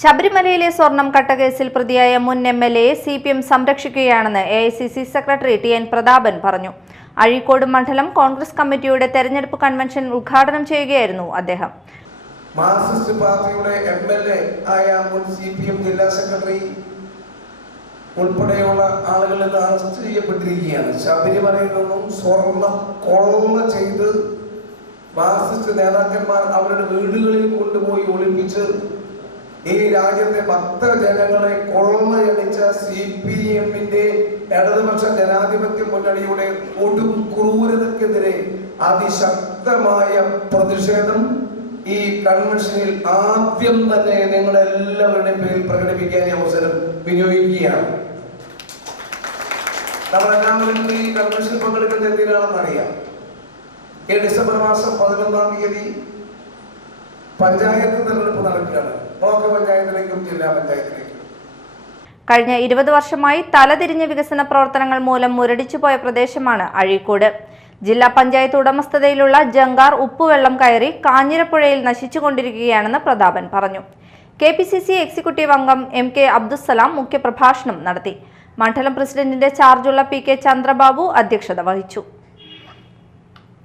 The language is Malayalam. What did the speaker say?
ശബരിമലയിലെ സ്വർണം കട്ടകേസിൽ പ്രതിയായ മുൻ എംഎൽഎയെ സിപിഎം സംരക്ഷിക്കുകയാണെന്ന് എഐസിസി സെക്രട്ടറി ടി.എൻ. പ്രതാപൻ പറഞ്ഞു. അഴീക്കോട് മണ്ഡലം കോൺഗ്രസ് കമ്മിറ്റിയുടെ തെരഞ്ഞെടുപ്പ് കൺവെൻഷൻ ഉദ്ഘാടനം ചെയ്യുകയായിരുന്നു അദ്ദേഹം. മാർക്സിസ്റ്റ് പാർട്ടിയുടെ എംഎൽഎ ആയ മുൻ സിപിഎം ജില്ലാ സെക്രട്ടറി ഉൾപ്പെടെയുള്ള ആളുകൾ അറസ്റ്റ് ചെയ്യപ്പെട്ടിരിക്കുകയാണ്. ശബരിമലയിൽ നിന്നും സ്വർണം കൊള്ള ചെയ്ത് മാർക്സിസ്റ്റ് നേതാക്കന്മാർ അവരുടെ വീടുകളിൽ കൊണ്ടുപോയി ഒളിപ്പിച്ച് ഈ രാജ്യത്തെ ഭക്തജനങ്ങളെ കൊള്ളയടിച്ച സിപിഎമ്മിന്റെ ഇടതുപക്ഷ ജനാധിപത്യ മുന്നണിയുടെ കൊടും ക്രൂരതയ്ക്കെതിരെ അതിശക്തമായ പ്രതിഷേധം ഈ കൺവെൻഷനിൽ ആദ്യം തന്നെ നിങ്ങളെല്ലാവരുടെയും പേരിൽ പ്രകടിപ്പിക്കാൻ അവസരം വിനിയോഗിക്കുകയാണ്. നമ്മളെല്ലാവരും ഈ കൺവെൻഷനിൽ പങ്കെടുക്കുന്നത് എന്തിനാണെന്ന് അറിയാം. ഈ ഡിസംബർ മാസം 11-ാം തീയതി പഞ്ചായത്ത് തെരഞ്ഞെടുപ്പ് നടക്കുകയാണ്. ബ്ലോക്ക് പഞ്ചായത്തിലേക്കും ജില്ലാ പഞ്ചായത്തിലേക്കും. കഴിഞ്ഞ 20 വർഷമായി തലതിരിഞ്ഞ വികസന പ്രവർത്തനങ്ങൾ മൂലം മുരടിച്ചുപോയ പ്രദേശമാണ് അഴീക്കോട്. ജില്ലാ പഞ്ചായത്ത് ഉടമസ്ഥതയിലുള്ള ജങ്കാർ ഉപ്പുവെള്ളം കയറി കാഞ്ഞിരപ്പുഴയിൽ നശിച്ചുകൊണ്ടിരിക്കുകയാണെന്ന് പ്രതാപൻ പറഞ്ഞു. കെപിസിസി എക്സിക്യൂട്ടീവ് അംഗം MK അബ്ദുസ്സലാം മുഖ്യപ്രഭാഷണം നടത്തി. മണ്ഡലം പ്രസിഡന്റിന്റെ ചാർജുള്ള PK ചന്ദ്രബാബു അധ്യക്ഷത വഹിച്ചു.